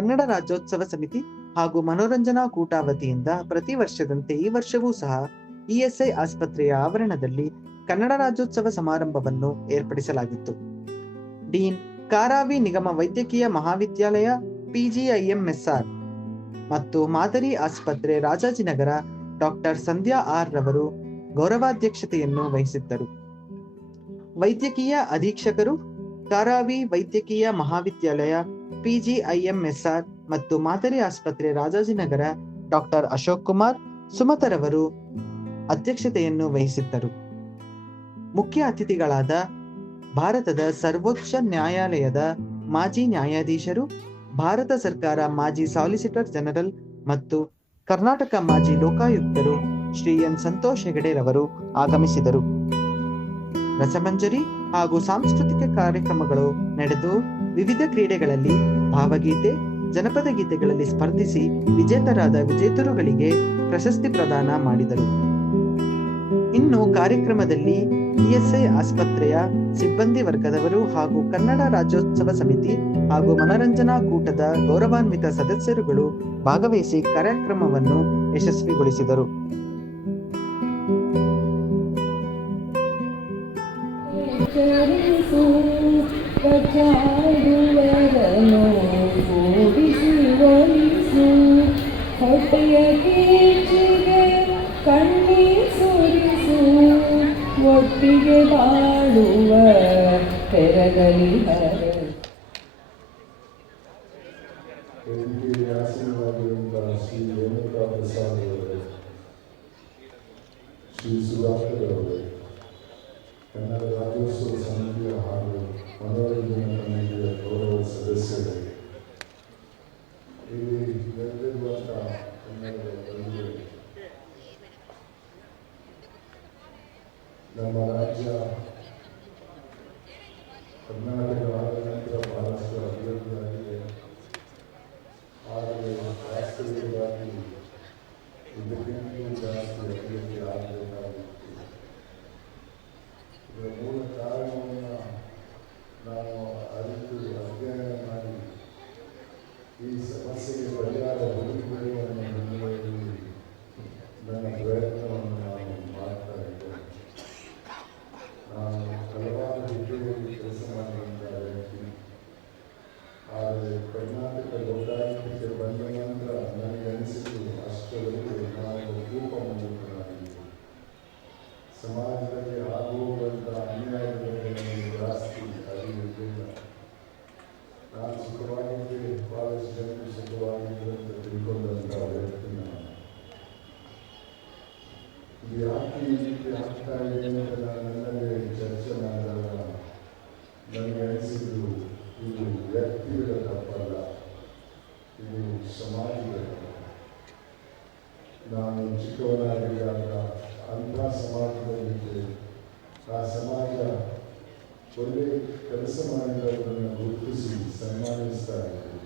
ಕನ್ನಡ ರಾಜ್ಯೋತ್ಸವ ಸಮಿತಿ ಹಾಗೂ ಮನೋರಂಜನಾ ಕೂಟ ವತಿಯಿಂದ ಪ್ರತಿ ವರ್ಷದಂತೆ ಈ ವರ್ಷವೂ ಸಹ ಇಎಸ್ಐ ಆಸ್ಪತ್ರೆಯ ಆವರಣದಲ್ಲಿ ಕನ್ನಡ ರಾಜ್ಯೋತ್ಸವ ಸಮಾರಂಭವನ್ನು ಏರ್ಪಡಿಸಲಾಗಿತ್ತು. ಡೀನ್ ಕಾರಾವಿ ನಿಗಮ ವೈದ್ಯಕೀಯ ಮಹಾವಿದ್ಯಾಲಯ ಪಿಜಿಐಎಂಎಸ್ಆರ್ ಮತ್ತು ಮಾದರಿ ಆಸ್ಪತ್ರೆ ರಾಜಾಜಿನಗರ ಡಾಕ್ಟರ್ ಸಂಧ್ಯಾ ಆರ್ ರವರು ಗೌರವಾಧ್ಯಕ್ಷತೆಯನ್ನು ವಹಿಸಿದ್ದರು. ವೈದ್ಯಕೀಯ ಅಧೀಕ್ಷಕರು ಕಾರಾವಿ ವೈದ್ಯಕೀಯ ಮಹಾವಿದ್ಯಾಲಯ ಪಿಜಿಐಎಂಎಸ್ಆರ್ ಮತ್ತು ಮಾದರಿ ಆಸ್ಪತ್ರೆ ರಾಜಾಜಿನಗರ ಡಾಕ್ಟರ್ ಅಶೋಕ್ ಕುಮಾರ್ ಸುಮತರವರು ಅಧ್ಯಕ್ಷತೆಯನ್ನು ವಹಿಸಿದ್ದರು. ಮುಖ್ಯ ಅತಿಥಿಗಳಾದ ಭಾರತದ ಸರ್ವೋಚ್ಚ ನ್ಯಾಯಾಲಯದ ಮಾಜಿ ನ್ಯಾಯಾಧೀಶರು, ಭಾರತ ಸರ್ಕಾರ ಮಾಜಿ ಸಾಲಿಸಿಟರ್ ಜನರಲ್ ಮತ್ತು ಕರ್ನಾಟಕ ಮಾಜಿ ಲೋಕಾಯುಕ್ತರು ಶ್ರೀ ಎನ್ ಸಂತೋಷ್ ಹೆಗಡೆ ರವರು ಆಗಮಿಸಿದರು. ರಸಮಂಜರಿ ಹಾಗೂ ಸಾಂಸ್ಕೃತಿಕ ಕಾರ್ಯಕ್ರಮಗಳು ನಡೆದು ವಿವಿಧ ಕ್ರೀಡೆಗಳಲ್ಲಿ ಭಾವಗೀತೆ, ಜನಪದ ಗೀತೆಗಳಲ್ಲಿ ಸ್ಪರ್ಧಿಸಿ ವಿಜೇತರಾದ ವಿಜೇತರುಗಳಿಗೆ ಪ್ರಶಸ್ತಿ ಪ್ರದಾನ ಮಾಡಿದರು. ಇನ್ನು ಕಾರ್ಯಕ್ರಮದಲ್ಲಿ ಇಎಸ್ಐ ಆಸ್ಪತ್ರೆಯ ಸಿಬ್ಬಂದಿ ವರ್ಗದವರು ಹಾಗೂ ಕನ್ನಡ ರಾಜ್ಯೋತ್ಸವ ಸಮಿತಿ ಹಾಗೂ ಮನರಂಜನಾ ಕೂಟದ ಗೌರವಾನ್ವಿತ ಸದಸ್ಯರುಗಳು ಭಾಗವಹಿಸಿ ಕಾರ್ಯಕ್ರಮವನ್ನು ಯಶಸ್ವಿಗೊಳಿಸಿದರು. ಚರಿಸು ಕಚಾಡುವರನು ಕೂಡಿಸಿ ಒಲಿಸು ಹೊಟ್ಟೆಯ ಕೀಚಿಗೆ ಕಣ್ಣಿ ಸುರಿಸು ಒಟ್ಟಿಗೆ ಬಾಳುವ ತೆರಗಲಿ ಹರ ವೇದಿಕೆಗೆ ಆಸೀನರಾಗಿರುವಂಥ ಶ್ರೀ ರೇಣುಕಾ ಪ್ರಸಾದ್ ಅವರೇ ಶ್ರೀ ಸುಧಾಕರ್ ಅವರೇ ಕನ್ನಡ ರಾಜ್ಯೋತ್ಸವ ಸಮಿತಿಯ ಹಾಗೂ ಮನೋರಂಜನಾ ಸಮಿತಿಯ ಗೌರವ ಸದಸ್ಯರೇ ಇಲ್ಲಿ ನೆರೆದಿರುವಂಥ ಕನ್ನಡದ ಬಂಧುಗಳೇ ನಮ್ಮ ರಾಜ್ಯ ಕರ್ನಾಟಕ ಆದ ಯಾಕೆ ಈ ರೀತಿ ಆಗ್ತಾ ಇದೆ ಚರ್ಚೆ ಮಾಡಿದಾಗ ನನಗೆ ಅನಿಸಿದ್ದು ಇದು ವ್ಯಕ್ತಿಗಳ ತಪ್ಪಲ್ಲ ಇದು ಸಮಾಜದ. ನಾನು ಚಿಕ್ಕವನಾಗಿದ್ದಾಗ ಅಂಥ ಸಮಾಜದಲ್ಲಿದ್ದೆ ಆ ಸಮಾಜ ಒಳ್ಳೆ ಕೆಲಸ ಮಾಡಿದವರನ್ನು ಗುರುತಿಸಿ ಸನ್ಮಾನಿಸ್ತಾ ಇತ್ತು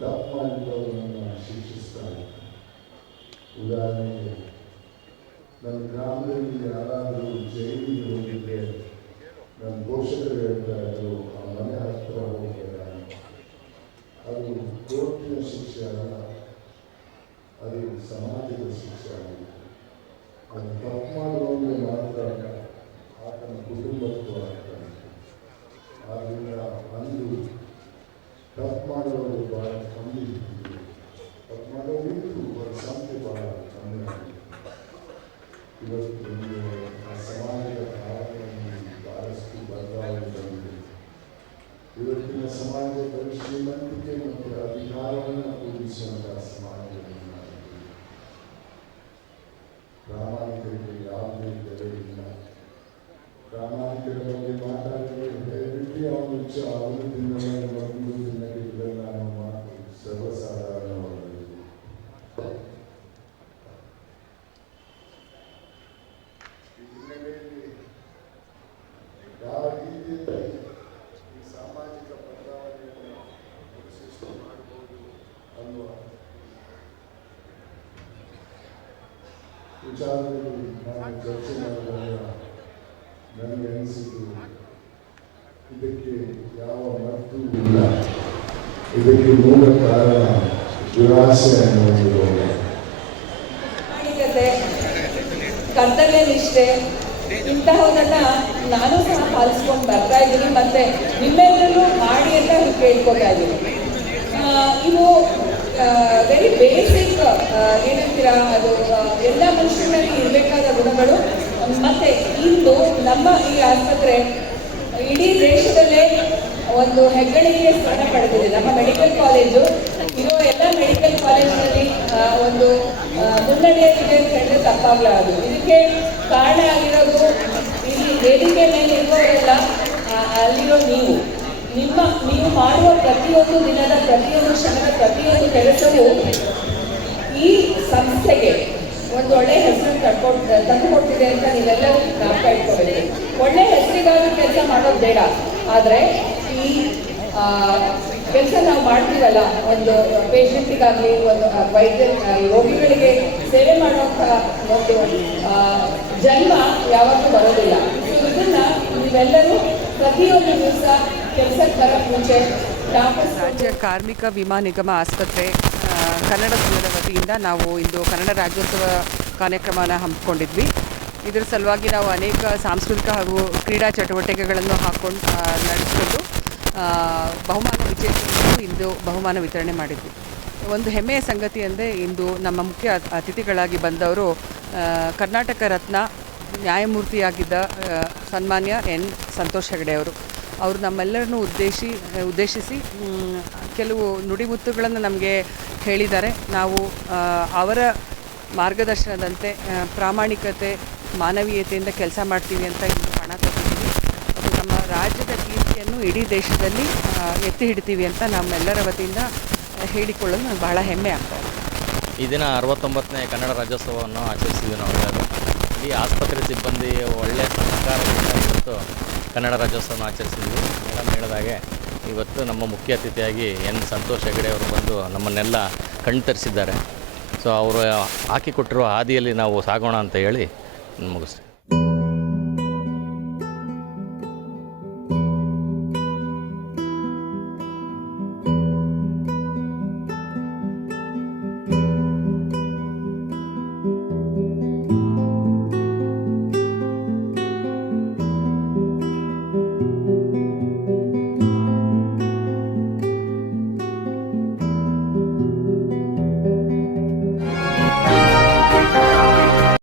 ತಪ್ಪು ಮಾಡಿದವರನ್ನು ಶಿಕ್ಷಿಸ್ತಾ ಉದಾಹರಣೆಗೆ ಅದು ತಪ್ಪು ಮಾಡುವವನಿಗೆ ಮಾತ್ರ ಆತನ ಕುಟುಂಬಕ್ಕೂ ಆಗ್ತಾನೆ ಆದ್ದರಿಂದ ಅಂದು ತಪ್ಪು ಮಾಡುವವರು ಭಾಳ ಕಮ್ಮಿ ತಪ್ಪು ಮಾಡೋರು ಅವರ ಸಂಖ್ಯೆ ಭಾಳ ಕಮ್ಮಿ ಇವತ್ತು ವಿಚಾರದಲ್ಲಿ ನಾನು ಚರ್ಚೆ ಮಾಡಿದಾಗ ನನಗೆ ಇದಕ್ಕೆ ಯಾವ ಮದ್ದು ಇಲ್ಲ ಇದಕ್ಕೆ ಮೂಲ ಕಾರಣ ದುರಾಸೆ ಅನ್ನುವುದು ಕರ್ತವ್ಯ ನಿಷ್ಠೆ ನಾನು ಸಹ ಪಾಲಿಸ್ಕೊಂಡು ಬರ್ತಾ ಇದ್ದೀನಿ, ಮತ್ತೆ ನಿಮ್ಮೆಲ್ಲರೂ ಮಾಡಿ ಅಂತ ಕೇಳ್ಕೊತಾ ಇದ್ದೀನಿ. ಇವು ವೆರಿ ಬೇಸಿಕ್ ಏನಂತೀರಾ ಅದು ಎಲ್ಲ ಮನುಷ್ಯರಲ್ಲಿ ಇರಬೇಕಾದ ಗುಣಗಳು. ಮತ್ತೆ ಇಂದು ನಮ್ಮ ಈ ಆಸ್ಪತ್ರೆ ಇಡೀ ದೇಶದಲ್ಲೇ ಒಂದು ಹೆಗ್ಗಳಿಕೆಯ ಸ್ಥಾನ ಪಡೆದಿದೆ. ನಮ್ಮ ಮೆಡಿಕಲ್ ಕಾಲೇಜು ಇರೋ ಎಲ್ಲ ಮೆಡಿಕಲ್ ಕಾಲೇಜಿನಲ್ಲಿ ಒಂದು ಮುನ್ನಡೆಯಲ್ಲಿದೆ ಅಂತ ಹೇಳಿದ್ರೆ ತಪ್ಪಾಗಲಾರದು ಇದಕ್ಕೆ ಕಾರಣ ಆಗಿರೋದು ಇಲ್ಲಿ ವೇದಿಕೆ ಮೇಲೆ ಇರುವವರೆಲ್ಲ ಅಲ್ಲಿರೋ ನೀವು. ನಿಮ್ಮ, ನೀವು ಮಾಡುವ ಪ್ರತಿಯೊಂದು ದಿನದ, ಪ್ರತಿಯೊಂದು ಕ್ಷಣದ, ಪ್ರತಿಯೊಂದು ಕೆಲಸವೂ ಈ ಸಂಸ್ಥೆಗೆ ಒಂದು ಒಳ್ಳೆ ಹೆಸರು ತಡ್ಕೊಟ್ ತಂದು ಕೊಡ್ತಿದೆ ಅಂತ ನೀವೆಲ್ಲರೂ ಜ್ಞಾಪಕ ಇಟ್ಕೋಬೇಕು. ಒಳ್ಳೆ ಹೆಸರಿಗಾಗಿ ಕೆಲಸ ಮಾಡೋದು ಬೇಡ. ಆದರೆ ಈ ಕೆಲಸ ನಾವು ಮಾಡ್ತೀವಲ್ಲ, ಒಂದು ಪೇಷಂಟಿಗಾಗಲಿ ಒಂದು ವೈದ್ಯ ರೋಗಿಗಳಿಗೆ ಸೇವೆ ಮಾಡುವಂಥ ಒಂದು ಜನ್ಮ ಯಾವತ್ತೂ ಬರೋದಿಲ್ಲ. ಸೊ ಇದನ್ನ ನೀವೆಲ್ಲರೂ ಕೆಲಸಕ್ಕೆ ಮುಂಚೆ ರಾಜ್ಯ ಕಾರ್ಮಿಕ ವಿಮಾ ನಿಗಮ ಆಸ್ಪತ್ರೆ ಕನ್ನಡ ಸಂಘದ ವತಿಯಿಂದ ನಾವು ಇಂದು ಕನ್ನಡ ರಾಜ್ಯೋತ್ಸವ ಕಾರ್ಯಕ್ರಮನ ಹಮ್ಮಿಕೊಂಡಿದ್ವಿ. ಇದರ ಸಲುವಾಗಿ ನಾವು ಅನೇಕ ಸಾಂಸ್ಕೃತಿಕ ಹಾಗೂ ಕ್ರೀಡಾ ಚಟುವಟಿಕೆಗಳನ್ನು ಹಾಕೊಂಡು ನಡೆಸಿಕೊಂಡು ಬಹುಮಾನ ವಿಜೇತರಿಗೂ ಇಂದು ಬಹುಮಾನ ವಿತರಣೆ ಮಾಡಿದ್ವಿ. ಒಂದು ಹೆಮ್ಮೆಯ ಸಂಗತಿ ಅಂದರೆ ಇಂದು ನಮ್ಮ ಮುಖ್ಯ ಅತಿಥಿಗಳಾಗಿ ಬಂದವರು ಕರ್ನಾಟಕ ರತ್ನ ನ್ಯಾಯಮೂರ್ತಿಯಾಗಿದ್ದ ಸನ್ಮಾನ್ಯ ಎನ್. ಸಂತೋಷ್ ಹೆಗಡೆ ಅವರು. ಅವರು ನಮ್ಮೆಲ್ಲರನ್ನು ಉದ್ದೇಶಿ ಉದ್ದೇಶಿಸಿ ಕೆಲವು ನುಡಿಮುತ್ತುಗಳನ್ನು ನಮಗೆ ಹೇಳಿದ್ದಾರೆ. ನಾವು ಅವರ ಮಾರ್ಗದರ್ಶನದಂತೆ ಪ್ರಾಮಾಣಿಕತೆ, ಮಾನವೀಯತೆಯಿಂದ ಕೆಲಸ ಮಾಡ್ತೀವಿ ಅಂತ ಇಂದು ಹಣ ಅದು ನಮ್ಮ ರಾಜ್ಯದ ಕೀರ್ತಿಯನ್ನು ಇಡೀ ದೇಶದಲ್ಲಿ ಎತ್ತಿ ಹಿಡ್ತೀವಿ ಅಂತ ನಮ್ಮೆಲ್ಲರ ವತಿಯಿಂದ ಹೇಳಿಕೊಳ್ಳಲು ನನಗೆ ಬಹಳ ಹೆಮ್ಮೆ ಆಗ್ತಾ ಇದೆ. ಈ ದಿನ ಅರವತ್ತೊಂಬತ್ತನೇ ಕನ್ನಡ ರಾಜ್ಯೋತ್ಸವವನ್ನು ಆಚರಿಸಿದ್ವಿ ನಾವೆಲ್ಲರೂ ಇಡೀ ಆಸ್ಪತ್ರೆ ಸಿಬ್ಬಂದಿ ಒಳ್ಳೆಯ ಸಹಕಾರದಿಂದ ಇವತ್ತು ಕನ್ನಡ ರಾಜ್ಯೋತ್ಸವ ಆಚರಿಸಿದ್ವಿ. ಮೇಡಮ್ ಹೇಳಿದಾಗೆ ಇವತ್ತು ನಮ್ಮ ಮುಖ್ಯ ಅತಿಥಿಯಾಗಿ ಎನ್ ಸಂತೋಷ್ ಹೆಗಡೆ ಅವರು ಬಂದು ನಮ್ಮನ್ನೆಲ್ಲ ಕಣ್ತರಿಸಿದ್ದಾರೆ ಸೊ, ಅವರು ಹಾಕಿಕೊಟ್ಟಿರುವ ಹಾದಿಯಲ್ಲಿ ನಾವು ಸಾಗೋಣ ಅಂತ ಹೇಳಿ ಮುಗಿಸ್ತೀವಿ.